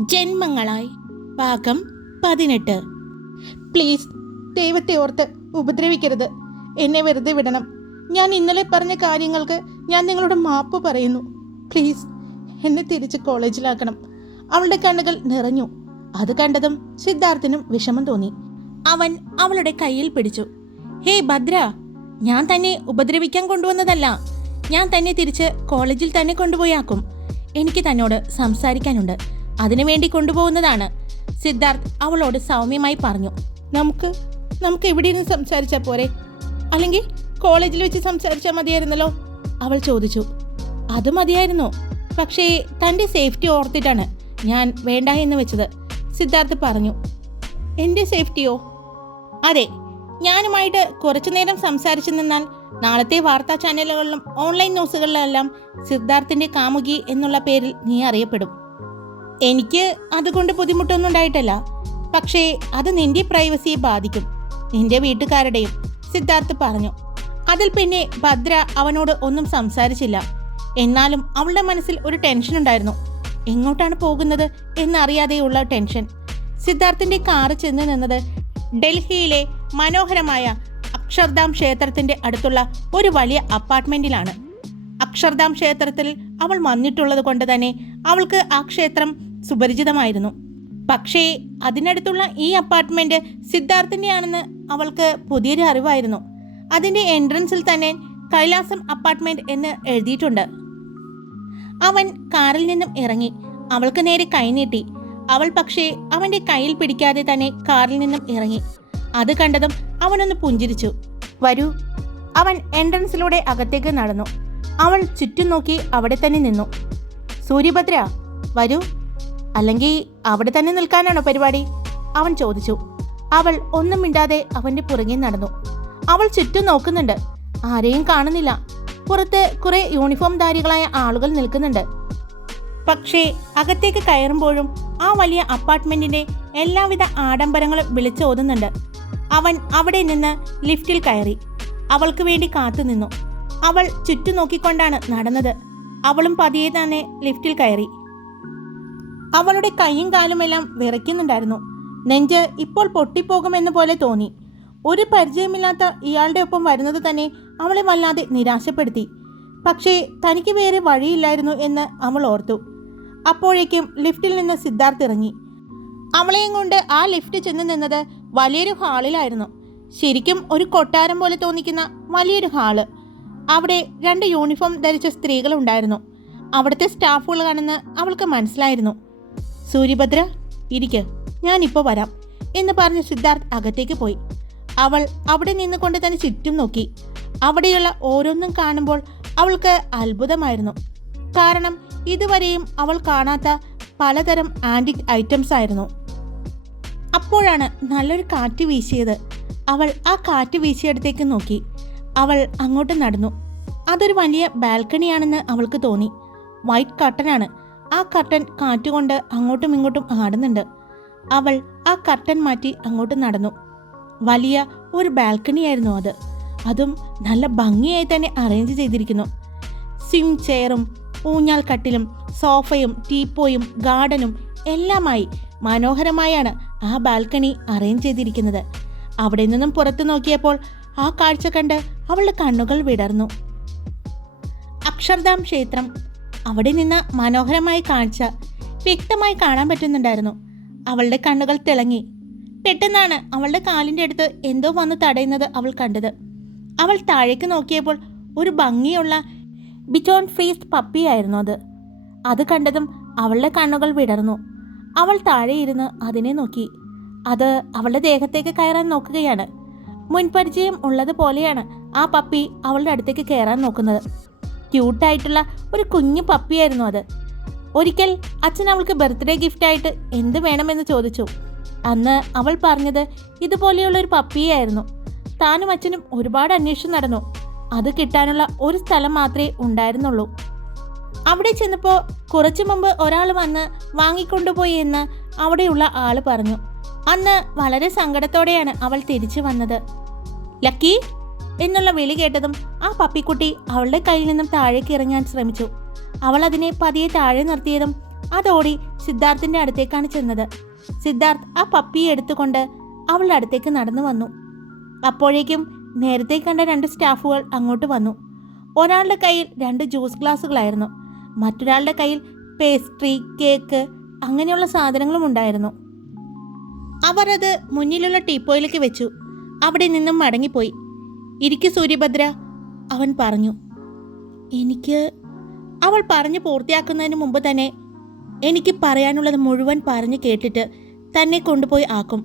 ജന്മങ്ങളായി. ഭാഗം പതിനെട്ട്. പ്ലീസ് ദൈവത്തെ ഓർത്ത് ഉപദ്രവിക്കരുത്. എന്നെ വെറുതെ വിടണം. ഞാൻ ഇന്നലെ പറഞ്ഞ കാര്യങ്ങൾക്ക് ഞാൻ നിങ്ങളോട് മാപ്പ് പറയുന്നു. പ്ലീസ് എന്നെ തിരിച്ച് കോളേജിലാക്കണം. അവളുടെ കണ്ണുകൾ നിറഞ്ഞു. അത് കണ്ടതും സിദ്ധാർത്ഥിനും വിഷമം തോന്നി. അവൻ അവളുടെ കയ്യിൽ പിടിച്ചു. ഹേ ഭദ്ര ഞാൻ തന്നെ ഉപദ്രവിക്കാൻ കൊണ്ടുവന്നതല്ല. ഞാൻ തന്നെ തിരിച്ച് കോളേജിൽ തന്നെ കൊണ്ടുപോയാക്കും. എനിക്ക് തന്നോട് സംസാരിക്കാനുണ്ട്. അതിനുവേണ്ടി കൊണ്ടുപോകുന്നതാണ്. സിദ്ധാർത്ഥ് അവളോട് സൗമ്യമായി പറഞ്ഞു. നമുക്ക് നമുക്ക് ഇവിടെ നിന്ന് സംസാരിച്ചാൽ പോരെ? അല്ലെങ്കിൽ കോളേജിൽ വെച്ച് സംസാരിച്ചാൽ മതിയായിരുന്നല്ലോ? അവൾ ചോദിച്ചു. അത് മതിയായിരുന്നു. പക്ഷേ തന്റെ സേഫ്റ്റി ഓർത്തിട്ടാണ് ഞാൻ വേണ്ട എന്ന് വെച്ചത്. സിദ്ധാർത്ഥ് പറഞ്ഞു. എന്റെ സേഫ്റ്റിയോ? അതെ. ഞാനുമായിട്ട് കുറച്ചു നേരം സംസാരിച്ചു നിന്നാൽ നാളത്തെ വാർത്താ ചാനലുകളിലും ഓൺലൈൻ ന്യൂസുകളിലെല്ലാം സിദ്ധാർത്ഥിന്റെ കാമുകി എന്നുള്ള പേരിൽ നീ അറിയപ്പെടും. എനിക്ക് അതുകൊണ്ട് ബുദ്ധിമുട്ടൊന്നും ഉണ്ടായിട്ടല്ല. പക്ഷേ അത് നിന്റെ പ്രൈവസിയെ ബാധിക്കും. നിന്റെ വീട്ടുകാരുടെയും സിദ്ധാർത്ഥ് പറഞ്ഞു. അതിൽ പിന്നെ ഭദ്ര അവനോട് ഒന്നും സംസാരിച്ചില്ല. എന്നാലും അവളുടെ മനസ്സിൽ ഒരു ടെൻഷൻ ഉണ്ടായിരുന്നു. എങ്ങോട്ടാണ് പോകുന്നത് എന്നറിയാതെയുള്ള ടെൻഷൻ സിദ്ധാർത്ഥിന്റെ കാറ് ചെന്ന് നിന്നത് ഡൽഹിയിലെ മനോഹരമായ അക്ഷർധാം ക്ഷേത്രത്തിന്റെ അടുത്തുള്ള ഒരു വലിയ അപ്പാർട്ട്മെന്റിലാണ് അക്ഷർധാം ക്ഷേത്രത്തിൽ അവൾ വന്നിട്ടുള്ളത് കൊണ്ട് തന്നെ അവൾക്ക് ആ ക്ഷേത്രം സുപരിചിതമായിരുന്നു. പക്ഷേ അതിനടുത്തുള്ള ഈ അപ്പാർട്ട്മെന്റ് സിദ്ധാർത്ഥിന്റെയാണെന്ന് അവൾക്ക് പുതിയൊരു അറിവായിരുന്നു. അതിന്റെ എൻട്രൻസിൽ തന്നെ കൈലാസം അപ്പാർട്ട്മെന്റ് എന്ന് എഴുതിയിട്ടുണ്ട്. അവൻ കാറിൽ നിന്നും ഇറങ്ങി. അവൾക്ക് നേരെ കൈനീട്ടി അവൾ പക്ഷേ അവന്റെ കയ്യിൽ പിടിക്കാതെ തന്നെ കാറിൽ നിന്നും ഇറങ്ങി. അത് കണ്ടതും അവനൊന്ന് പുഞ്ചിരിച്ചു. വരൂ. അവൻ എൻട്രൻസിലൂടെ അകത്തേക്ക് നടന്നു. അവൾ ചുറ്റും നോക്കി അവിടെ തന്നെ നിന്നു. സൂര്യഭദ്ര വരൂ. അല്ലെങ്കിൽ അവിടെ തന്നെ നിൽക്കാനാണോ പരിപാടി? അവൻ ചോദിച്ചു. അവൾ ഒന്നും മിണ്ടാതെ അവന്റെ പുറകെ നടന്നു. അവൾ ചുറ്റും നോക്കുന്നുണ്ട്. ആരെയും കാണുന്നില്ല. പുറത്ത് കുറെ യൂണിഫോം ധാരികളായ ആളുകൾ നിൽക്കുന്നുണ്ട്. പക്ഷേ അകത്തേക്ക് കയറുമ്പോഴും ആ വലിയ അപ്പാർട്ട്മെന്റിന്റെ എല്ലാവിധ ആഡംബരങ്ങളും വിളിച്ചോതുന്നുണ്ട് അവൻ അവിടെ നിന്ന് ലിഫ്റ്റിൽ കയറി. അവൾക്ക് വേണ്ടി കാത്തുനിന്നു അവൾ ചുറ്റു നോക്കിക്കൊണ്ടാണ് നടന്നത്. അവളും പതിയെ തന്നെ ലിഫ്റ്റിൽ കയറി. അവളുടെ കൈയും കാലുമെല്ലാം വിറയ്ക്കുന്നുണ്ടായിരുന്നു. നെഞ്ച് ഇപ്പോൾ പൊട്ടിപ്പോകുമെന്ന് പോലെ തോന്നി. ഒരു പരിചയമില്ലാത്ത ഇയാളുടെ ഒപ്പം വരുന്നത് തന്നെ അവളെ വല്ലാതെ നിരാശപ്പെടുത്തി. പക്ഷേ തനിക്ക് വേറെ വഴിയില്ലായിരുന്നു എന്ന് അവൾ ഓർത്തു. അപ്പോഴേക്കും ലിഫ്റ്റിൽ നിന്ന് സിദ്ധാർത്ഥ് ഇറങ്ങി. അവളെയും കൊണ്ട് ആ ലിഫ്റ്റ് ചെന്ന് നിന്നത് വലിയൊരു ഹാളിലായിരുന്നു. ശരിക്കും ഒരു കൊട്ടാരം പോലെ തോന്നിക്കുന്ന വലിയൊരു ഹാൾ. അവിടെ രണ്ട് യൂണിഫോം ധരിച്ച സ്ത്രീകളുണ്ടായിരുന്നു. അവിടുത്തെ കാണുന്ന അവൾക്ക് മനസ്സിലായിരുന്നു. സൂര്യഭദ്ര ഇരിക്ക് ഞാനിപ്പോൾ വരാം എന്ന് പറഞ്ഞ് സിദ്ധാർത്ഥ് അകത്തേക്ക് പോയി. അവൾ അവിടെ നിന്നുകൊണ്ട് തന്നെ ചുറ്റും നോക്കി. അവിടെയുള്ള ഓരോന്നും കാണുമ്പോൾ അവൾക്ക് അത്ഭുതമായിരുന്നു. കാരണം ഇതുവരെയും അവൾ കാണാത്ത പലതരം ആന്റിക് ഐറ്റംസ് ആയിരുന്നു. അപ്പോഴാണ് നല്ലൊരു കാറ്റ് വീശിയത്. അവൾ ആ കാറ്റ് വീശിയടുത്തേക്ക് നോക്കി. അവൾ അങ്ങോട്ട് നടന്നു. അതൊരു വലിയ ബാൽക്കണിയാണെന്ന് അവൾക്ക് തോന്നി. വൈറ്റ് കർട്ടനാണ് ആ കർട്ടൻ കാറ്റുകൊണ്ട് അങ്ങോട്ടും ഇങ്ങോട്ടും ആടുന്നുണ്ട്. അവൾ ആ കർട്ടൻ മാറ്റി അങ്ങോട്ട് നടന്നു. വലിയ ഒരു ബാൽക്കണിയായിരുന്നു അത്. അതും നല്ല ഭംഗിയായി തന്നെ അറേഞ്ച് ചെയ്തിരിക്കുന്നു. സ്വിം ചെയറും ഊഞ്ഞാൽ കട്ടിലും സോഫയും ടീപ്പോയും ഗാർഡനും എല്ലാമായി മനോഹരമായാണ് ആ ബാൽക്കണി അറേഞ്ച് ചെയ്തിരിക്കുന്നത്. അവിടെ നിന്നും പുറത്തു നോക്കിയപ്പോൾ ആ കാഴ്ച കണ്ട് അവളുടെ കണ്ണുകൾ വിടർന്നു. അക്ഷർധാം ക്ഷേത്രം അവിടെ നിന്ന് മനോഹരമായ കാഴ്ച വ്യക്തമായി കാണാൻ പറ്റുന്നുണ്ടായിരുന്നു. അവളുടെ കണ്ണുകൾ തിളങ്ങി. പെട്ടെന്നാണ് അവളുടെ കാലിന്റെ അടുത്ത് എന്തോ വന്ന് തടയുന്നത് അവൾ കണ്ടത്. അവൾ താഴേക്ക് നോക്കിയപ്പോൾ ഒരു ഭംഗിയുള്ള ബിറ്റോൺ ഫേസ് പപ്പിയായിരുന്നു അത്. അത് കണ്ടതും അവളുടെ കണ്ണുകൾ വിടർന്നു. അവൾ താഴെ ഇരുന്ന് അതിനെ നോക്കി. അത് അവളുടെ ദേഹത്തേക്ക് കയറാൻ നോക്കുകയാണ്. മുൻപരിചയം ഉള്ളതുപോലെയാണ് ആ പപ്പി അവളുടെ അടുത്തേക്ക് കയറാൻ നോക്കുന്നത്. ക്യൂട്ടായിട്ടുള്ള ഒരു കുഞ്ഞു പപ്പിയായിരുന്നു അത്. ഒരിക്കൽ അച്ഛൻ അവൾക്ക് ബർത്ത്ഡേ ഗിഫ്റ്റായിട്ട് എന്ത് വേണമെന്ന് ചോദിച്ചു. അന്ന് അവൾ പറഞ്ഞത് ഇതുപോലെയുള്ള ഒരു പപ്പിയായിരുന്നു. താനും അച്ഛനും ഒരുപാട് അന്വേഷിച്ചു നടന്നു. അത് കിട്ടാനുള്ള ഒരു സ്ഥലം മാത്രമേ ഉണ്ടായിരുന്നുള്ളൂ. അവിടെ ചെന്നപ്പോൾ കുറച്ചു മുമ്പ് ഒരാൾ വന്ന് വാങ്ങിക്കൊണ്ടുപോയി എന്ന് അവിടെയുള്ള ആൾ പറഞ്ഞു. അന്ന് വളരെ സങ്കടത്തോടെയാണ് അവൾ തിരിച്ചു വന്നത്. ലക്കി? എന്നുള്ള വിളി കേട്ടതും ആ പപ്പിക്കുട്ടി അവളുടെ കയ്യിൽ നിന്നും താഴേക്ക് ഇറങ്ങാൻ ശ്രമിച്ചു. അവൾ അതിനെ പതിയെ താഴെ നിർത്തിയതും അതോടി സിദ്ധാർത്ഥിന്റെ അടുത്തേക്കാണ് ചെന്നത്. സിദ്ധാർത്ഥ് ആ പപ്പിയെ എടുത്തുകൊണ്ട് അവളുടെ അടുത്തേക്ക് നടന്നു വന്നു. അപ്പോഴേക്കും നേരത്തെ കണ്ട രണ്ട് സ്റ്റാഫുകൾ അങ്ങോട്ട് വന്നു. ഒരാളുടെ കയ്യിൽ രണ്ട് ജ്യൂസ് ഗ്ലാസ്സുകളായിരുന്നു മറ്റൊരാളുടെ കയ്യിൽ പേസ്ട്രി കേക്ക് അങ്ങനെയുള്ള സാധനങ്ങളും ഉണ്ടായിരുന്നു. അവർ അത് മുന്നിലുള്ള ടീപ്പോയിലേക്ക് വെച്ചു. അവിടെ നിന്നും മടങ്ങിപ്പോയി. ഇരിക്കു സൂര്യഭദ്ര. അവൻ പറഞ്ഞു എനിക്ക് അവൾ പറഞ്ഞു പൂർത്തിയാക്കുന്നതിന് മുമ്പ് തന്നെ എനിക്ക് പറയാനുള്ളത് മുഴുവൻ പറഞ്ഞു കേട്ടിട്ട് തന്നെ കൊണ്ടുപോയി ആക്കും.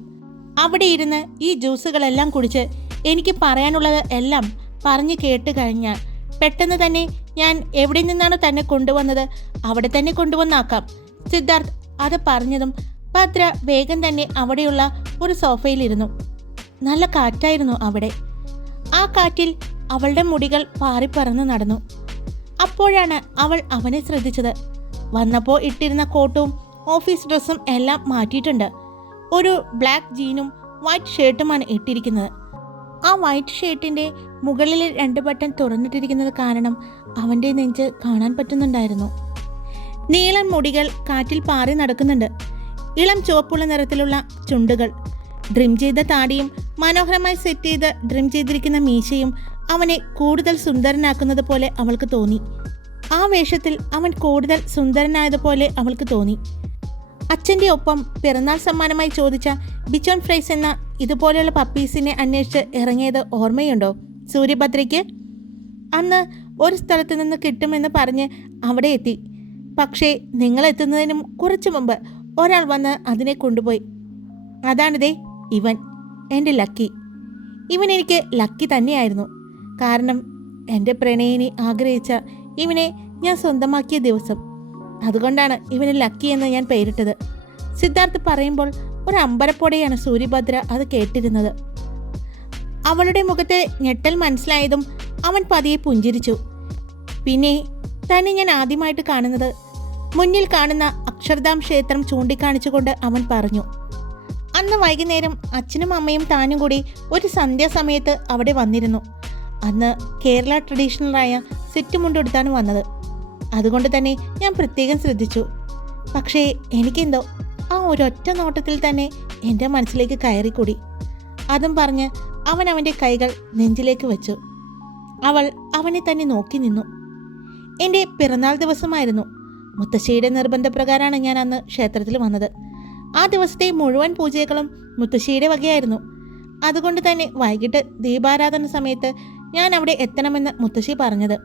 അവിടെ ഇരുന്ന് ഈ ജ്യൂസുകളെല്ലാം കുടിച്ച് എനിക്ക് പറയാനുള്ളത് എല്ലാം പറഞ്ഞു കേട്ട് കഴിഞ്ഞാൽ പെട്ടെന്ന് തന്നെ ഞാൻ എവിടെ നിന്നാണ് തന്നെ കൊണ്ടുവന്നത് അവിടെ തന്നെ കൊണ്ടുവന്നാക്കാം. സിദ്ധാർത്ഥ് അത് പറഞ്ഞതും ഭദ്ര വേഗം തന്നെ അവിടെയുള്ള ഒരു സോഫയിലിരുന്നു. നല്ല കാറ്റായിരുന്നു അവിടെ. ആ കാറ്റിൽ അവളുടെ മുടികൾ പാറിപ്പറന്ന് നടന്നു. അപ്പോഴാണ് അവൾ അവനെ ശ്രദ്ധിച്ചത്. വന്നപ്പോൾ ഇട്ടിരുന്ന കോട്ടും ഓഫീസ് ഡ്രസ്സും എല്ലാം മാറ്റിയിട്ടുണ്ട്. ഒരു ബ്ലാക്ക് ജീനും വൈറ്റ് ഷർട്ടുമാണ് ഇട്ടിരിക്കുന്നത്. ആ വൈറ്റ് ഷർട്ടിന്റെ മുകളിലെ രണ്ട് ബട്ടൺ തുറന്നിട്ടിരിക്കുന്നത് കാരണം അവന്റെ നെഞ്ച് കാണാൻ പറ്റുന്നുണ്ടായിരുന്നു. നീളം മുടികൾ കാറ്റിൽ പാറി നടക്കുന്നുണ്ട്. ഇളം ചുവപ്പുള്ള നിറത്തിലുള്ള ചുണ്ടുകൾ ഡ്രിം ചെയ്ത താടിയും മനോഹരമായി സെറ്റ് ചെയ്ത് ഡ്രിം ചെയ്തിരിക്കുന്ന മീശയും അവനെ കൂടുതൽ സുന്ദരനാക്കുന്നത് പോലെ അവൾക്ക് തോന്നി. ആ വേഷത്തിൽ അവൻ കൂടുതൽ സുന്ദരനായതുപോലെ അവൾക്ക് തോന്നി. അച്ഛന്റെ ഒപ്പം പിറന്നാൾ സമ്മാനമായി ചോദിച്ച ബിച്ചോൺ ഫ്രൈസ് എന്ന ഇതുപോലെയുള്ള പപ്പീസിനെ അന്വേഷിച്ച് ഇറങ്ങിയത് ഓർമ്മയുണ്ടോ? സൂര്യഭദ്രയ്ക്ക്? അന്ന് ഒരു സ്ഥലത്ത് നിന്ന് കിട്ടുമെന്ന് പറഞ്ഞ് അവിടെ എത്തി. പക്ഷേ നിങ്ങളെത്തുന്നതിനും കുറച്ചു മുമ്പ് ഒരാൾ വന്ന് അതിനെ കൊണ്ടുപോയി. അതാണിതേ ഇവൻ എന്റെ ലക്കി. ഇവൻ എനിക്ക് ലക്കി തന്നെയായിരുന്നു. കാരണം എന്റെ പ്രണയിനി ആഗ്രഹിച്ച ഇവനെ ഞാൻ സ്വന്തമാക്കിയ ദിവസം. അതുകൊണ്ടാണ് ഇവന് ലക്കി എന്ന് ഞാൻ പേരിട്ടത്. സിദ്ധാർത്ഥ് പറയുമ്പോൾ ഒരു അമ്പരപ്പോടെയാണ് സൂര്യഭദ്ര അത് കേട്ടിരുന്നത്. അവളുടെ മുഖത്തെ ഞെട്ടൽ മനസ്സിലായതും അവൻ പതിയെ പുഞ്ചിരിച്ചു. പിന്നെ തന്നെ ഞാൻ ആദ്യമായിട്ട് കാണുന്നത് മുന്നിൽ കാണുന്ന അക്ഷർധാം ക്ഷേത്രം ചൂണ്ടിക്കാണിച്ചുകൊണ്ട് അവൻ പറഞ്ഞു അന്ന് വൈകുന്നേരം അച്ഛനും അമ്മയും താനും കൂടി ഒരു സന്ധ്യാസമയത്ത് അവിടെ വന്നിരുന്നു. അന്ന് കേരള ട്രഡീഷണലായ സെറ്റ് മുണ്ടെടുത്താണ് വന്നത്. അതുകൊണ്ട് തന്നെ ഞാൻ പ്രത്യേകം ശ്രദ്ധിച്ചു. പക്ഷേ എനിക്കെന്തോ ആ ഒരൊറ്റ നോട്ടത്തിൽ തന്നെ എന്റെ മനസ്സിലേക്ക് കയറിക്കൂടി. അതും പറഞ്ഞ് അവൻ അവന്റെ കൈകൾ നെഞ്ചിലേക്ക് വെച്ചു. അവൾ അവനെ തന്നെ നോക്കി നിന്നു. എന്റെ പിറന്നാൾ ദിവസമായിരുന്നു. മുത്തശ്ശിയുടെ നിർബന്ധപ്രകാരമാണ് ഞാൻ അന്ന് ക്ഷേത്രത്തിൽ വന്നത്. ആ ദിവസത്തെ മുഴുവൻ പൂജകളും മുത്തശ്ശിയുടെ വകയായിരുന്നു. അതുകൊണ്ട് തന്നെ വൈകിട്ട് ദീപാരാധന സമയത്ത് ഞാൻ അവിടെ എത്തണമെന്ന് മുത്തശ്ശി പറഞ്ഞത്.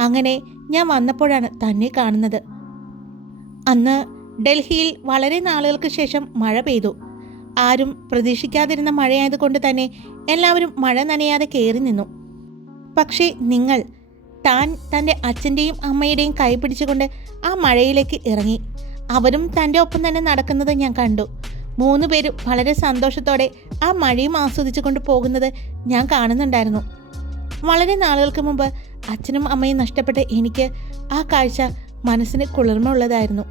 അങ്ങനെ ഞാൻ വന്നപ്പോഴാണ് തന്നെ കാണുന്നത്. അന്ന് ഡൽഹിയിൽ വളരെ നാളുകൾക്ക് ശേഷം മഴ പെയ്തു. ആരും പ്രതീക്ഷിക്കാതിരുന്ന മഴയായതുകൊണ്ട് തന്നെ എല്ലാവരും മഴ നനയാതെ കയറി നിന്നു. പക്ഷേ നിങ്ങൾ താൻ തന്റെ അച്ഛന്റെയും അമ്മയുടെയും കൈ പിടിച്ചുകൊണ്ട് ആ മഴയിലേക്ക് ഇറങ്ങി. അവരും തന്റെ ഒപ്പം തന്നെ നടക്കുന്നത് ഞാൻ കണ്ടു. മൂന്ന് പേരും വളരെ സന്തോഷത്തോടെ ആ മഴയും ആസ്വദിച്ചുകൊണ്ട് പോകുന്നത് ഞാൻ കാണുന്നുണ്ടായിരുന്നു. വളരെ നാളുകൾക്ക് മുമ്പ് അച്ഛനും അമ്മയും നഷ്ടപ്പെട്ട എനിക്ക് ആ കാഴ്ച മനസ്സിന് കുളിർമ ഉള്ളതായിരുന്നു.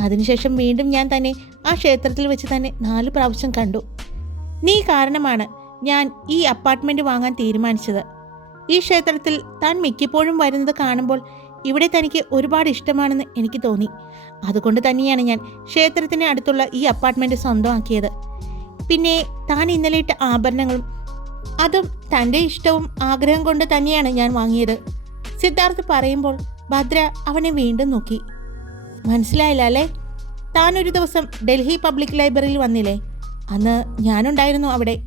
അതിനുശേഷം വീണ്ടും ഞാൻ തന്നെ ആ ക്ഷേത്രത്തിൽ വെച്ച് തന്നെ നാല് പ്രാവശ്യം കണ്ടു. നീ കാരണമാണ് ഞാൻ ഈ അപ്പാർട്ട്മെന്റ് വാങ്ങാൻ തീരുമാനിച്ചത്. ഈ ക്ഷേത്രത്തിൽ താൻ മിക്കപ്പോഴും വരുന്നത് കാണുമ്പോൾ ഇവിടെ തനിക്ക് ഒരുപാട് ഇഷ്ടമാണെന്ന് എനിക്ക് തോന്നി. അതുകൊണ്ട് തന്നെയാണ് ഞാൻ ക്ഷേത്രത്തിന് അടുത്തുള്ള ഈ അപ്പാർട്ട്മെന്റ് സ്വന്തമാക്കിയത്. പിന്നെ താൻ ഇന്നലെ ഇട്ട ആഭരണങ്ങളും അതും തന്റെ ഇഷ്ടവും ആഗ്രഹം കൊണ്ട് തന്നെയാണ് ഞാൻ വാങ്ങിയത്. സിദ്ധാർത്ഥ് പറയുമ്പോൾ ഭദ്ര അവനെ വീണ്ടും നോക്കി. മനസ്സിലായില്ല അല്ലേ? താൻ ഒരു ദിവസം ഡൽഹി പബ്ലിക് ലൈബ്രറിയിൽ വന്നില്ലേ? അന്ന് ഞാനുണ്ടായിരുന്നു അവിടെ.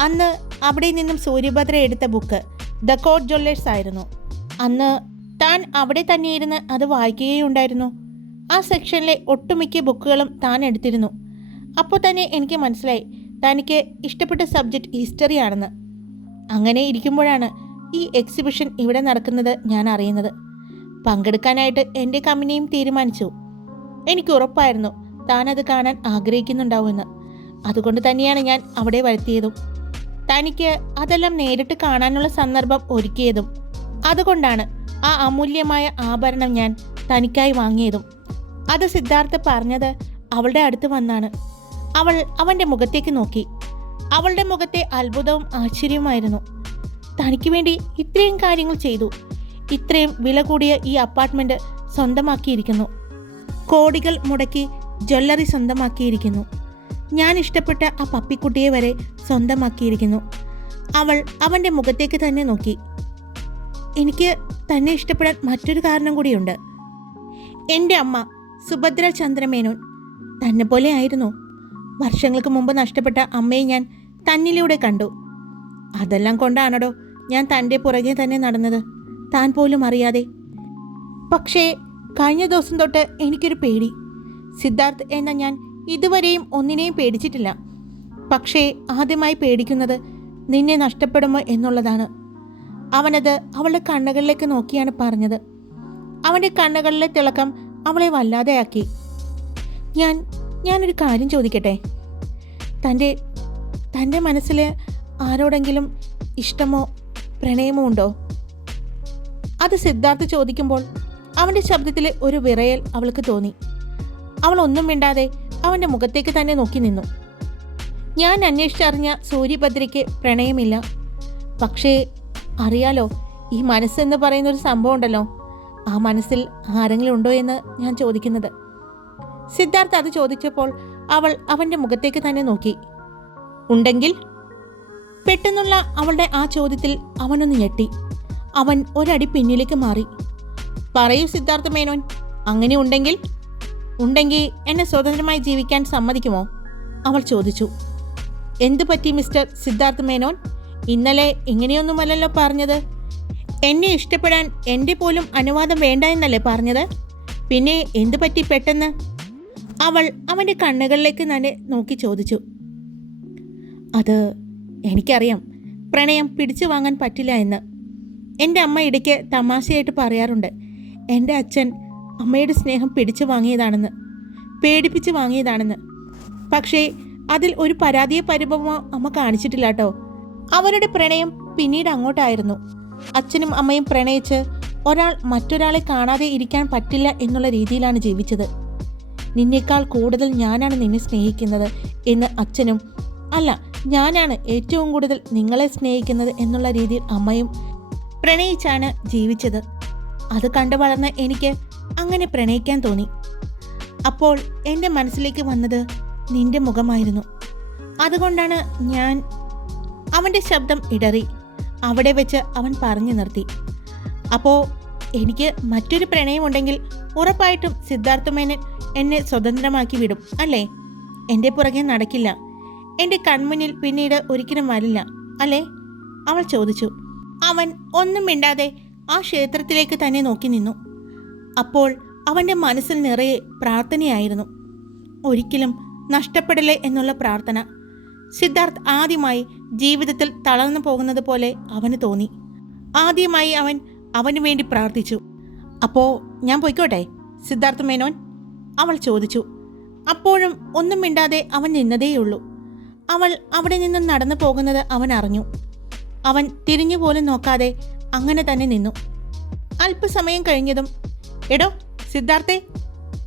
അന്ന് അവിടെ നിന്നും സൂര്യഭദ്ര എടുത്ത ബുക്ക് ദ കോട്ട് ജ്വല്ലേഴ്സ് ആയിരുന്നു. അന്ന് താൻ അവിടെ തന്നെ ഇരുന്ന് അത് വായിക്കുകയുണ്ടായിരുന്നു. ആ സെക്ഷനിലെ ഒട്ടുമിക്ക ബുക്കുകളും താൻ എടുത്തിരുന്നു. അപ്പോൾ തന്നെ എനിക്ക് മനസ്സിലായി തനിക്ക് ഇഷ്ടപ്പെട്ട സബ്ജക്റ്റ് ഹിസ്റ്ററി ആണെന്ന്. അങ്ങനെ ഇരിക്കുമ്പോഴാണ് ഈ എക്സിബിഷൻ ഇവിടെ നടക്കുന്നത് ഞാൻ അറിയുന്നത്. പങ്കെടുക്കാനായിട്ട് എന്റെ കമ്പനിയും തീരുമാനിച്ചു. എനിക്ക് ഉറപ്പായിരുന്നു താൻ അത് കാണാൻ ആഗ്രഹിക്കുന്നുണ്ടാവുമെന്ന്. അതുകൊണ്ട് തന്നെയാണ് ഞാൻ അവിടെ വരുത്തിയതും. തനിക്ക് അതെല്ലാം നേരിട്ട് കാണാനുള്ള സന്ദർഭം ഒരുക്കിയതും. അതുകൊണ്ടാണ് ആ അമൂല്യമായ ആഭരണം ഞാൻ തനിക്കായി വാങ്ങിയതും. അത് സിദ്ധാർത്ഥ പറഞ്ഞത് അവളുടെ അടുത്ത് വന്നാണ്. അവൾ അവന്റെ മുഖത്തേക്ക് നോക്കി. അവളുടെ മുഖത്തെ അത്ഭുതവും ആശ്ചര്യവുമായിരുന്നു. തനിക്ക് വേണ്ടി ഇത്രയും കാര്യങ്ങൾ ചെയ്തു. ഇത്രയും വില കൂടിയ ഈ അപ്പാർട്ട്മെന്റ് സ്വന്തമാക്കിയിരിക്കുന്നു. കോടികൾ മുടക്കി ജ്വല്ലറി സ്വന്തമാക്കിയിരിക്കുന്നു. ഞാൻ ഇഷ്ടപ്പെട്ട ആ പപ്പിക്കുട്ടിയെ വരെ സ്വന്തമാക്കിയിരിക്കുന്നു. അവൾ അവന്റെ മുഖത്തേക്ക് തന്നെ നോക്കി. എനിക്ക് തന്നെ ഇഷ്ടപ്പെടാൻ മറ്റൊരു കാരണം കൂടിയുണ്ട്. എന്റെ അമ്മ സുഭദ്ര ചന്ദ്രമേനോൻ തന്നെ പോലെ ആയിരുന്നു. വർഷങ്ങൾക്ക് മുമ്പ് നഷ്ടപ്പെട്ട അമ്മയെ ഞാൻ തന്നിലൂടെ കണ്ടു. അതെല്ലാം കൊണ്ടാണടോ ഞാൻ തന്റെ പുറകെ തന്നെ നടന്നത്. താൻ പോലും അറിയാതെ. പക്ഷേ കഴിഞ്ഞ ദിവസം തൊട്ട് എനിക്കൊരു പേടി. സിദ്ധാർത്ഥ് എന്ന ഞാൻ ഇതുവരെയും ഒന്നിനെയും പേടിച്ചിട്ടില്ല. പക്ഷേ ആദ്യമായി പേടിക്കുന്നത് നിന്നെ നഷ്ടപ്പെടുമോ എന്നുള്ളതാണ്. അവനത് അവളുടെ കണ്ണുകളിലേക്ക് നോക്കിയാണ് പറഞ്ഞത്. അവന്റെ കണ്ണുകളിലെ തിളക്കം അവളെ വല്ലാതെയാക്കി. ഞാൻ ഞാനൊരു കാര്യം ചോദിക്കട്ടെ? തന്റെ തന്റെ മനസ്സിൽ ആരോടെങ്കിലും ഇഷ്ടമോ പ്രണയമോ ഉണ്ടോ? അത് സിദ്ധാർത്ഥ് ചോദിക്കുമ്പോൾ അവന്റെ ശബ്ദത്തിൽ ഒരു വിറയൽ അവൾക്ക് തോന്നി. അവൾ ഒന്നും മിണ്ടാതെ അവന്റെ മുഖത്തേക്ക് തന്നെ നോക്കി നിന്നു. ഞാൻ അന്വേഷിച്ചറിഞ്ഞ സൂര്യഭദ്രയ്ക്ക് പ്രണയമില്ല. പക്ഷേ അറിയാലോ ഈ മനസ്സെന്ന് പറയുന്ന ഒരു സംഭവം ഉണ്ടല്ലോ ആ മനസ്സിൽ ആരെങ്കിലും ഉണ്ടോ എന്ന് ഞാൻ ചോദിക്കുന്നത്. സിദ്ധാർത്ഥ് അത് ചോദിച്ചപ്പോൾ അവൾ അവന്റെ മുഖത്തേക്ക് തന്നെ നോക്കി. ഉണ്ടെങ്കിൽ? പെട്ടെന്നുള്ള അവളുടെ ആ ചോദ്യത്തിൽ അവനൊന്ന് ഞെട്ടി. അവൻ ഒരടി പിന്നിലേക്ക് മാറി. പറയൂ സിദ്ധാർത്ഥ മേനോൻ അങ്ങനെ ഉണ്ടെങ്കിൽ? ഉണ്ടെങ്കിൽ എന്നെ സ്വതന്ത്രമായി ജീവിക്കാൻ സമ്മതിക്കുമോ? അവൾ ചോദിച്ചു. എന്തു പറ്റി മിസ്റ്റർ സിദ്ധാർത്ഥ മേനോൻ? ഇന്നലെ ഇങ്ങനെയൊന്നുമല്ലല്ലോ പറഞ്ഞത്? എന്നെ ഇഷ്ടപ്പെടാൻ എന്റെ പോലും അനുവാദം വേണ്ട എന്നല്ലേ പറഞ്ഞത്? പിന്നെ എന്തു പറ്റി പെട്ടെന്ന്? അവൾ അവന്റെ കണ്ണുകളിലേക്ക് തന്നെ നോക്കി ചോദിച്ചു. അത് എനിക്കറിയാം. പ്രണയം പിടിച്ചു വാങ്ങാൻ പറ്റില്ല എന്ന്. എന്റെ അമ്മ ഇടയ്ക്ക് തമാശയായിട്ട് പറയാറുണ്ട്. എന്റെ അച്ഛൻ അമ്മയുടെ സ്നേഹം പിടിച്ചു വാങ്ങിയതാണെന്ന് പേടിപ്പിച്ച് വാങ്ങിയതാണെന്ന്. പക്ഷേ അതിൽ ഒരു പരാതിയെ പരിഭവമോ അമ്മ കാണിച്ചിട്ടില്ല കേട്ടോ. അവരുടെ പ്രണയം പിന്നീട് അങ്ങോട്ടായിരുന്നു. അച്ഛനും അമ്മയും പ്രണയിച്ച് ഒരാൾ മറ്റൊരാളെ കാണാതെ ഇരിക്കാൻ പറ്റില്ല എന്നുള്ള രീതിയിലാണ് ജീവിച്ചത്. നിന്നേക്കാൾ കൂടുതൽ ഞാനാണ് നിന്നെ സ്നേഹിക്കുന്നത് എന്ന് അച്ഛനും അല്ല ഞാനാണ് ഏറ്റവും കൂടുതൽ നിങ്ങളെ സ്നേഹിക്കുന്നത് എന്നുള്ള രീതിയിൽ അമ്മയും പ്രണയിച്ചാണ് ജീവിച്ചത്. അത് കണ്ടു വളർന്ന എനിക്ക് അങ്ങനെ പ്രണയിക്കാൻ തോന്നി. അപ്പോൾ എന്റെ മനസ്സിലേക്ക് വന്നത് നിന്റെ മുഖമായിരുന്നു. അതുകൊണ്ടാണ് ഞാൻ അവന്റെ ശബ്ദം ഇടറി. അവിടെ വെച്ച് അവൻ പറഞ്ഞു നിർത്തി. അപ്പോൾ എനിക്ക് മറ്റൊരു പ്രണയമുണ്ടെങ്കിൽ ഉറപ്പായിട്ടും സിദ്ധാർത്ഥ മേനൻ എന്നെ സ്വതന്ത്രമാക്കി വിടും അല്ലേ? എന്റെ പുറകെ നടക്കില്ല. എന്റെ കൺമുന്നിൽ പിന്നീട് ഒരിക്കലും വരില്ല അല്ലേ? അവൾ ചോദിച്ചു. അവൻ ഒന്നും മിണ്ടാതെ ആ ക്ഷേത്രത്തിലേക്ക് തന്നെ നോക്കി നിന്നു. അപ്പോൾ അവന്റെ മനസ്സിൽ നിറയെ പ്രാർത്ഥനയായിരുന്നു. ഒരിക്കലും നഷ്ടപ്പെടലേ എന്നുള്ള പ്രാർത്ഥന. സിദ്ധാർത്ഥ് ആദ്യമായി ജീവിതത്തിൽ തളർന്നു പോകുന്നത് പോലെ അവന് തോന്നി. ആദ്യമായി അവൻ അവന് വേണ്ടി പ്രാർത്ഥിച്ചു. അപ്പോൾ ഞാൻ പോയിക്കോട്ടെ? സിദ്ധാർത്ഥ മേനോൻ അവൾ ചോദിച്ചു. അപ്പോഴും ഒന്നും മിണ്ടാതെ അവൻ നിന്നതേയുള്ളൂ. അവൾ അവിടെ നിന്നും നടന്നു പോകുന്നത് അവൻ അറിഞ്ഞു. അവൻ തിരിഞ്ഞു പോലും നോക്കാതെ അങ്ങനെ തന്നെ നിന്നു. അല്പസമയം കഴിഞ്ഞതും എടോ സിദ്ധാർത്ഥെ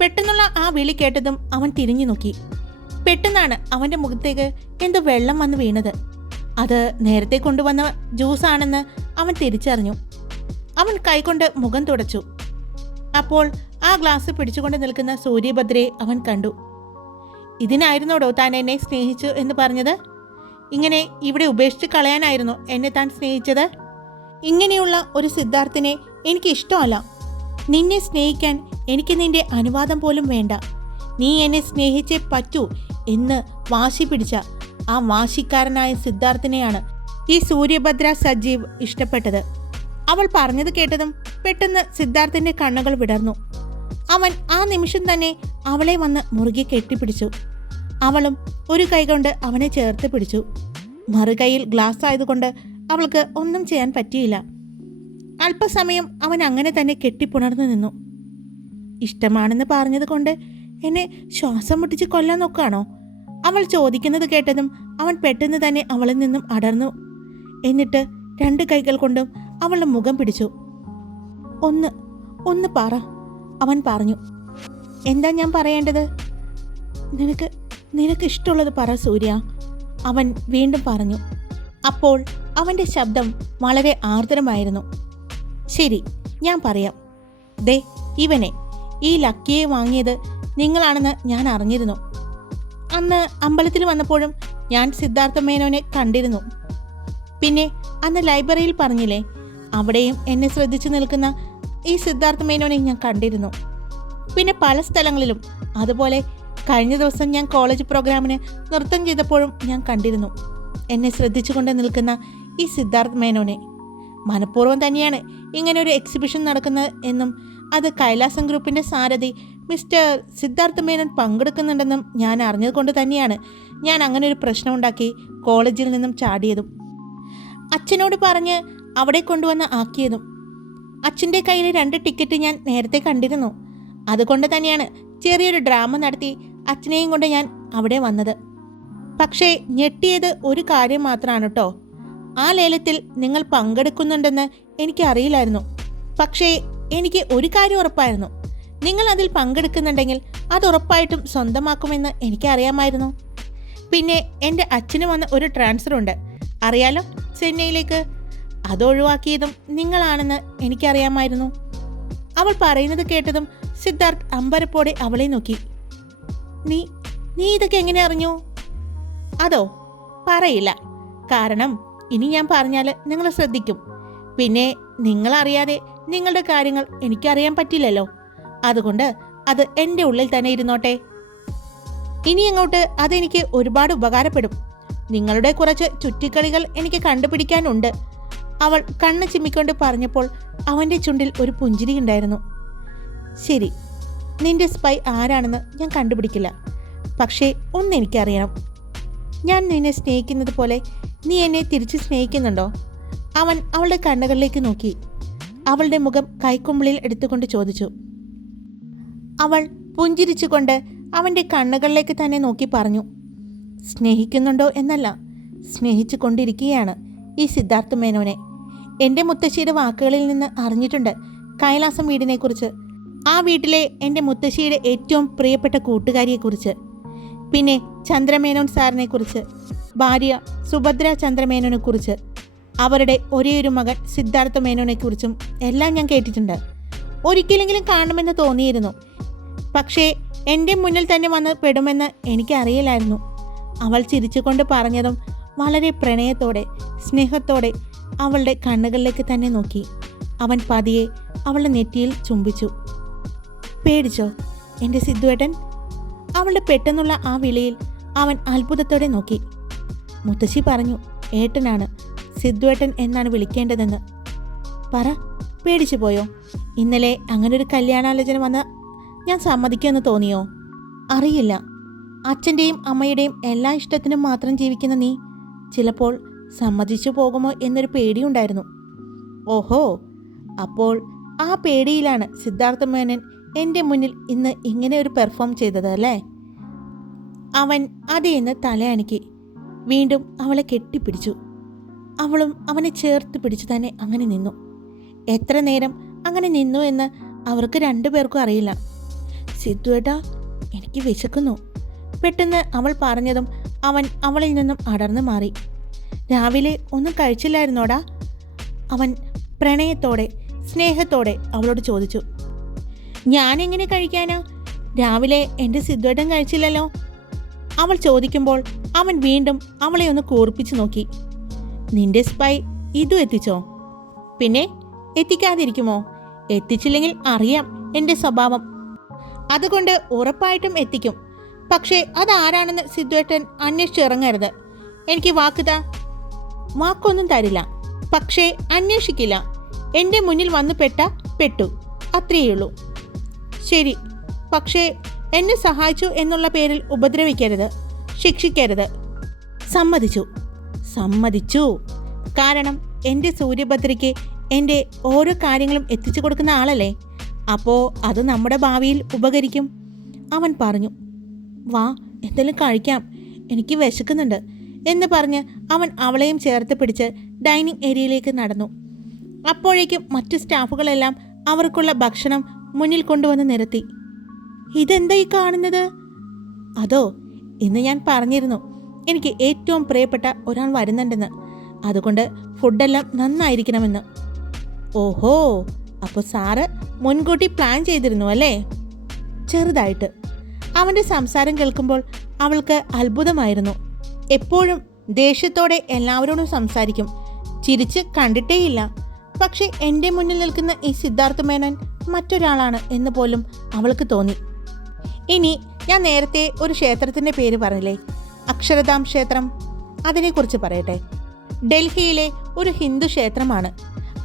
പെട്ടെന്നുള്ള ആ വിളി കേട്ടതും അവൻ തിരിഞ്ഞു നോക്കി പെട്ടെന്നാണ് അവന്റെ മുഖത്തേക്ക് എന്തോ വെള്ളം വന്ന് വീണത്. അത് നേരത്തെ കൊണ്ടുവന്ന ജ്യൂസാണെന്ന് അവൻ തിരിച്ചറിഞ്ഞു. അവൻ കൈകൊണ്ട് മുഖം തുടച്ചു. അപ്പോൾ ആ ഗ്ലാസ് പിടിച്ചുകൊണ്ട് നിൽക്കുന്ന സൂര്യഭദ്രയെ അവൻ കണ്ടു. ഇതിനായിരുന്നോടോ താൻ എന്നെ സ്നേഹിച്ചു എന്ന് പറഞ്ഞത്? ഇങ്ങനെ ഇവിടെ ഉപേക്ഷിച്ച് കളയാനായിരുന്നു എന്നെ താൻ സ്നേഹിച്ചത്? ഇങ്ങനെയുള്ള ഒരു സിദ്ധാർത്ഥിനെ എനിക്ക് ഇഷ്ടമല്ല നിന്നെ സ്നേഹിക്കാൻ എനിക്ക് നിന്റെ അനുവാദം പോലും വേണ്ട. നീ എന്നെ സ്നേഹിച്ചേ പറ്റൂ എന്ന് വാശി പിടിച്ച ആ വാശിക്കാരനായ സിദ്ധാർത്ഥിനെയാണ് ഈ സൂര്യഭദ്ര സജീവ് ഇഷ്ടപ്പെട്ടത്. അവൾ പറഞ്ഞത് കേട്ടതും പെട്ടെന്ന് സിദ്ധാർത്ഥിന്റെ കണ്ണുകൾ വിടർന്നു. അവൻ ആ നിമിഷം തന്നെ അവളെ വന്ന് മുറുകെ കെട്ടിപ്പിടിച്ചു. അവളും ഒരു കൈകൊണ്ട് അവനെ ചേർത്ത് പിടിച്ചു. മറുകൈയിൽ ഗ്ലാസ് ആയതുകൊണ്ട് അവൾക്ക് ഒന്നും ചെയ്യാൻ പറ്റിയില്ല. അല്പസമയം അവൻ അങ്ങനെ തന്നെ കെട്ടിപ്പുണർന്നു നിന്നു. ഇഷ്ടമാണെന്ന് പറഞ്ഞതുകൊണ്ട് എന്നെ ശ്വാസം മുട്ടിച്ച് കൊല്ലാൻ നോക്കാണോ അവൾ ചോദിക്കുന്നത് കേട്ടതും അവൻ പെട്ടെന്ന് തന്നെ അവളിൽ നിന്നും അടർന്നു. എന്നിട്ട് രണ്ട് കൈകൾ കൊണ്ടും അവളുടെ മുഖം പിടിച്ചു. ഒന്ന് ഒന്ന് പറ അവൻ പറഞ്ഞു. എന്താ ഞാൻ പറയേണ്ടത്? നിനക്ക് നിനക്ക് ഇഷ്ടമുള്ളത് പറ സൂര്യ അവൻ വീണ്ടും പറഞ്ഞു. അപ്പോൾ അവന്റെ ശബ്ദം വളരെ ആർദ്രമായിരുന്നു. ശരി ഞാൻ പറയാം. ദേ ഇവനെ ഈ ലക്കിയെ വാങ്ങിയത് നിങ്ങളാണെന്ന് ഞാൻ അറിഞ്ഞിരുന്നു. അന്ന് അമ്പലത്തിൽ വന്നപ്പോഴും ഞാൻ സിദ്ധാർത്ഥ മേനോനെ കണ്ടിരുന്നു. പിന്നെ അന്ന് ലൈബ്രറിയിൽ പറഞ്ഞില്ലേ അവിടെയും എന്നെ ശ്രദ്ധിച്ചു നിൽക്കുന്ന ഈ സിദ്ധാർത്ഥ മേനോനെ ഞാൻ കണ്ടിരുന്നു. പിന്നെ പല സ്ഥലങ്ങളിലും അതുപോലെ കഴിഞ്ഞ ദിവസം ഞാൻ കോളേജ് പ്രോഗ്രാമിന് നൃത്തം ചെയ്തപ്പോഴും ഞാൻ കണ്ടിരുന്നു. എന്നെ ശ്രദ്ധിച്ചുകൊണ്ട് നിൽക്കുന്ന ഈ സിദ്ധാർത്ഥ മേനോനെ. മനഃപൂർവം തന്നെയാണ് ഇങ്ങനെ ഒരു എക്സിബിഷൻ നടക്കുന്നത് എന്നും അത് കൈലാസം ഗ്രൂപ്പിന്റെ സാരഥി മിസ്റ്റർ സിദ്ധാർത്ഥ മേനൻ പങ്കെടുക്കുന്നുണ്ടെന്നും ഞാൻ അറിഞ്ഞതുകൊണ്ട് തന്നെയാണ്. ഞാൻ അങ്ങനെ ഒരു പ്രശ്നമുണ്ടാക്കി കോളേജിൽ നിന്നും ചാടിയതും. അച്ഛനോട് പറഞ്ഞ് അവിടെ കൊണ്ടുവന്ന് ആക്കിയതും. അച്ഛന്റെ കയ്യിൽ രണ്ട് ടിക്കറ്റ് ഞാൻ നേരത്തെ കണ്ടിരുന്നു. അതുകൊണ്ട് തന്നെയാണ് ചെറിയൊരു ഡ്രാമ നടത്തി അച്ഛനെയും കൊണ്ട് ഞാൻ അവിടെ വന്നത്. പക്ഷേ ഞെട്ടിയത് ഒരു കാര്യം മാത്രമാണ് കേട്ടോ ആ ലേലത്തിൽ നിങ്ങൾ പങ്കെടുക്കുന്നുണ്ടെന്ന് എനിക്കറിയില്ലായിരുന്നു. പക്ഷേ എനിക്ക് ഒരു കാര്യം ഉറപ്പായിരുന്നു. നിങ്ങൾ അതിൽ പങ്കെടുക്കുന്നുണ്ടെങ്കിൽ അത് ഉറപ്പായിട്ടും സ്വന്തമാക്കുമെന്ന് എനിക്കറിയാമായിരുന്നു. പിന്നെ എന്റെ അച്ഛന് വന്ന ഒരു ട്രാൻസ്ഫർ ഉണ്ട്. അറിയാലോ? ചെന്നൈയിലേക്ക്. അത് ഒഴിവാക്കിയതും നിങ്ങളാണെന്ന് എനിക്കറിയാമായിരുന്നു. അവൾ പറയുന്നത് കേട്ടതും സിദ്ധാർത്ഥ് അമ്പരപ്പോടെ അവളെ നോക്കി. നീ നീ ഇതൊക്കെ എങ്ങനെ അറിഞ്ഞു? അതോ? പറയില്ല. കാരണം ഇനി ഞാൻ പറഞ്ഞാൽ നിങ്ങൾ ശ്രദ്ധിക്കും. പിന്നെ നിങ്ങളറിയാതെ നിങ്ങളുടെ കാര്യങ്ങൾ എനിക്കറിയാൻ പറ്റില്ലല്ലോ. അതുകൊണ്ട് അത് എന്റെ ഉള്ളിൽ തന്നെ ഇരുന്നോട്ടെ. ഇനി അങ്ങോട്ട് അതെനിക്ക് ഒരുപാട് ഉപകാരപ്പെടും. നിങ്ങളുടെ കുറച്ച് ചുറ്റിക്കളികൾ എനിക്ക് കണ്ടുപിടിക്കാനുണ്ട്. അവൾ കണ്ണ് ചിമ്മിക്കൊണ്ട് പറഞ്ഞപ്പോൾ അവന്റെ ചുണ്ടിൽ ഒരു പുഞ്ചിരി ഉണ്ടായിരുന്നു. ശരി നിന്റെ സ്പൈ ആരാണെന്ന് ഞാൻ കണ്ടുപിടിക്കില്ല. പക്ഷേ ഒന്നെനിക്കറിയണം ഞാൻ നിന്നെ സ്നേഹിക്കുന്നത് പോലെ നീ എന്നെ തിരിച്ച് സ്നേഹിക്കുന്നുണ്ടോ? അവൻ അവളുടെ കണ്ണുകളിലേക്ക് നോക്കി. അവളുടെ മുഖം കൈക്കുമ്പിളിൽ എടുത്തുകൊണ്ട് ചോദിച്ചു. അവൾ പുഞ്ചിരിച്ചുകൊണ്ട് അവന്റെ കണ്ണുകളിലേക്ക് തന്നെ നോക്കി പറഞ്ഞു. സ്നേഹിക്കുന്നുണ്ടോ എന്നല്ല സ്നേഹിച്ചു കൊണ്ടിരിക്കുകയാണ് ഈ സിദ്ധാർത്ഥ മേനോനെ. എന്റെ മുത്തശ്ശിയുടെ വാക്കുകളിൽ നിന്ന് അറിഞ്ഞിട്ടുണ്ട് കൈലാസം വീടിനെക്കുറിച്ച്. ആ വീട്ടിലെ എന്റെ മുത്തശ്ശിയുടെ ഏറ്റവും പ്രിയപ്പെട്ട കൂട്ടുകാരിയെക്കുറിച്ച്. പിന്നെ ചന്ദ്രമേനോൻ സാറിനെക്കുറിച്ച്. ഭാര്യ സുഭദ്ര ചന്ദ്രമേനോനെക്കുറിച്ച്. അവരുടെ ഒരേയൊരു മകൻ സിദ്ധാർത്ഥ മേനോനെക്കുറിച്ചും എല്ലാം ഞാൻ കേട്ടിട്ടുണ്ട്. ഒരിക്കലെങ്കിലും കാണുമെന്ന് തോന്നിയിരുന്നു. പക്ഷേ എന്റെ മുന്നിൽ തന്നെ വന്ന് പെടുമെന്ന് എനിക്കറിയില്ലായിരുന്നു. അവൾ ചിരിച്ചുകൊണ്ട് പറഞ്ഞതും വളരെ പ്രണയത്തോടെ സ്നേഹത്തോടെ അവളുടെ കണ്ണുകളിലേക്ക് തന്നെ നോക്കി. അവൻ പതിയെ അവളുടെ നെറ്റിയിൽ ചുംബിച്ചു. പേടിച്ചോ എന്റെ സിദ്ധുവേട്ടൻ? അവളുടെ പെട്ടെന്നുള്ള ആ വിളിയിൽ അവൻ അത്ഭുതത്തോടെ നോക്കി. മുത്തശ്ശി പറഞ്ഞു ഏട്ടനാണ്. സിദ്ധുവേട്ടൻ എന്നാണ് വിളിക്കേണ്ടതെന്ന്. പറ പേടിച്ചു പോയോ? ഇന്നലെ അങ്ങനൊരു കല്യാണാലോചന വന്ന ഞാൻ സമ്മതിക്കുമെന്ന് തോന്നിയോ? അറിയില്ല. അച്ഛന്റെയും അമ്മയുടെയും എല്ലാ ഇഷ്ടത്തിനും മാത്രം ജീവിക്കുന്ന നീ ചിലപ്പോൾ സമ്മതിച്ചു പോകുമോ എന്നൊരു പേടിയുണ്ടായിരുന്നു. ഓഹോ അപ്പോൾ ആ പേടിയിലാണ് സിദ്ധാർത്ഥ മേനൻ എന്റെ മുന്നിൽ ഇന്ന് ഇങ്ങനെ ഒരു പെർഫോം ചെയ്തത് അല്ലേ? അവൻ അതേന്ന് തലയണക്കി. വീണ്ടും അവളെ കെട്ടിപ്പിടിച്ചു. അവളും അവനെ ചേർത്ത് പിടിച്ചു തന്നെ അങ്ങനെ നിന്നു. എത്ര നേരം അങ്ങനെ നിന്നു എന്ന് അവർക്ക് രണ്ടുപേർക്കും അറിയില്ല. സിദ്ധുവേട്ടാ എനിക്ക് വിശക്കുന്നു. പെട്ടെന്ന് അവൾ പറഞ്ഞതും അവൻ അവളിൽ നിന്നും അടർന്നു മാറി. രാവിലെ ഒന്നും കഴിച്ചില്ലായിരുന്നോടാ? അവൻ പ്രണയത്തോടെ സ്നേഹത്തോടെ അവളോട് ചോദിച്ചു. ഞാൻ എങ്ങനെ കഴിക്കാനാ? രാവിലെ എന്റെ സിദ്ധുവേട്ടൻ കഴിച്ചില്ലല്ലോ? അവൾ ചോദിക്കുമ്പോൾ അവൻ വീണ്ടും അവളെ ഒന്ന് കൂർപ്പിച്ചു നോക്കി. നിന്റെ സ്പൈ ഇതും എത്തിച്ചോ? പിന്നെ എത്തിക്കാതിരിക്കുമോ? എത്തിച്ചില്ലെങ്കിൽ അറിയാം എന്റെ സ്വഭാവം. അതുകൊണ്ട് ഉറപ്പായിട്ടും എത്തിക്കും. പക്ഷേ അതാരാണെന്ന് സിദ്ധുവേട്ടൻ അന്വേഷിച്ചിറങ്ങരുത് എനിക്ക് വാക്കുതാ. വാക്കൊന്നും തരില്ല. പക്ഷേ അന്വേഷിക്കില്ല. എന്റെ മുന്നിൽ വന്നു പെട്ട പെട്ടു. അത്രയേയുള്ളൂ ശരി. പക്ഷേ എന്നെ സഹായിച്ചു എന്നുള്ള പേരിൽ ഉപദ്രവിക്കരുത്. ശിക്ഷിക്കരുത്. സമ്മതിച്ചു. സമ്മതിച്ചു. കാരണം എന്റെ സൂര്യഭദ്രയ്ക്ക് എന്റെ ഓരോ കാര്യങ്ങളും എത്തിച്ചു കൊടുക്കുന്ന ആളല്ലേ? അപ്പോൾ അത് നമ്മുടെ ഭാവിയിൽ ഉപകരിക്കും. അവൻ പറഞ്ഞു വാ എന്തെങ്കിലും കഴിക്കാം. എനിക്ക് വിശക്കുന്നുണ്ട്. എന്ന് പറഞ്ഞ് അവൻ അവളെയും ചേർത്ത് പിടിച്ച് ഡൈനിങ് ഏരിയയിലേക്ക് നടന്നു. അപ്പോഴേക്കും മറ്റു സ്റ്റാഫുകളെല്ലാം അവർക്കുള്ള ഭക്ഷണം മുന്നിൽ കൊണ്ടുവന്ന് നിരത്തി. ഇതെന്താ ഈ കാണുന്നത്? അതോ ഇന്ന് ഞാൻ പറഞ്ഞിരുന്നു. എനിക്ക് ഏറ്റവും പ്രിയപ്പെട്ട ഒരാൾ വരുന്നുണ്ടെന്ന്. അതുകൊണ്ട് ഫുഡെല്ലാം നന്നായിരിക്കണമെന്ന്. ഓഹോ അപ്പോൾ സാറ് മുൻകൂട്ടി പ്ലാൻ ചെയ്തിരുന്നു അല്ലേ? ചെറുതായിട്ട്. അവന്റെ സംസാരം കേൾക്കുമ്പോൾ അവൾക്ക് അത്ഭുതമായിരുന്നു. എപ്പോഴും ദേഷ്യത്തോടെ എല്ലാവരോടും സംസാരിക്കും. ചിരിച്ച് കണ്ടിട്ടേയില്ല. പക്ഷേ എന്റെ മുന്നിൽ നിൽക്കുന്ന ഈ സിദ്ധാർത്ഥ മേനൻ മറ്റൊരാളാണ് എന്ന് പോലും അവൾക്ക് തോന്നി. ഇനി ഞാൻ നേരത്തെ ഒരു ക്ഷേത്രത്തിന്റെ പേര് പറഞ്ഞില്ലേ? അക്ഷരധാം ക്ഷേത്രം. അതിനെക്കുറിച്ച് പറയട്ടെ. ഡൽഹിയിലെ ഒരു ഹിന്ദു ക്ഷേത്രമാണ്.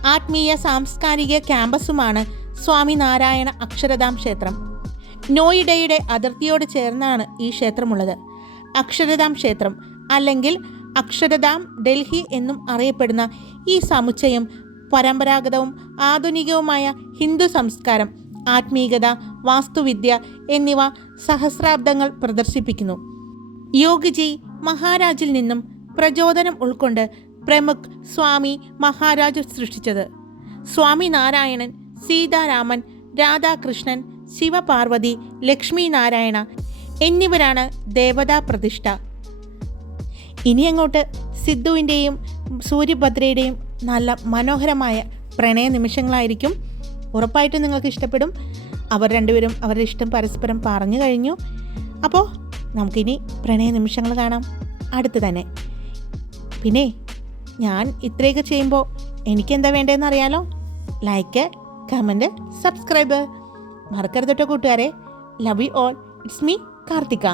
ആത്മീയ സാംസ്കാരിക ക്യാമ്പസുമാണ് സ്വാമിനാരായണ അക്ഷരധാം ക്ഷേത്രം. നോയിഡയുടെ അതിർത്തിയോട് ചേർന്നാണ് ഈ ക്ഷേത്രമുള്ളത്. അക്ഷരധാം ക്ഷേത്രം അല്ലെങ്കിൽ അക്ഷരധാം ഡൽഹി എന്നും അറിയപ്പെടുന്ന ഈ സമുച്ചയം പരമ്പരാഗതവും ആധുനികവുമായ ഹിന്ദു സംസ്കാരം ആത്മീയത വാസ്തുവിദ്യ എന്നിവ സഹസ്രാബ്ദങ്ങൾ പ്രദർശിപ്പിക്കുന്നു. യോഗിജി മഹാരാജിൽ നിന്നും പ്രചോദനം ഉൾക്കൊണ്ട് പ്രമുഖ് സ്വാമി മഹാരാജ് സൃഷ്ടിച്ചത്. സ്വാമി നാരായണൻ സീതാരാമൻ രാധാകൃഷ്ണൻ ശിവപാർവതി ലക്ഷ്മി നാരായണ എന്നിവരാണ് ദേവതാ പ്രതിഷ്ഠ. ഇനി അങ്ങോട്ട് സിദ്ധുവിന്റെയും സൂര്യഭദ്രയുടെയും നല്ല മനോഹരമായ പ്രണയ നിമിഷങ്ങളായിരിക്കും. ഉറപ്പായിട്ടും നിങ്ങൾക്ക് ഇഷ്ടപ്പെടും. അവർ രണ്ടുപേരും അവരുടെ ഇഷ്ടം പരസ്പരം പറഞ്ഞു കഴിഞ്ഞു. അപ്പോൾ നമുക്കിനി പ്രണയ നിമിഷങ്ങൾ കാണാം. അടുത്ത് തന്നെ. പിന്നെ ഞാൻ ഇത്രയൊക്കെ ചെയ്യുമ്പോൾ എനിക്കെന്താ വേണ്ടതെന്ന് അറിയാലോ? ലൈക്ക് കമന്റ് സബ്സ്ക്രൈബ് മറക്കരുത് കേട്ടോ കൂട്ടുകാരെ. Love you all it's me Karthika.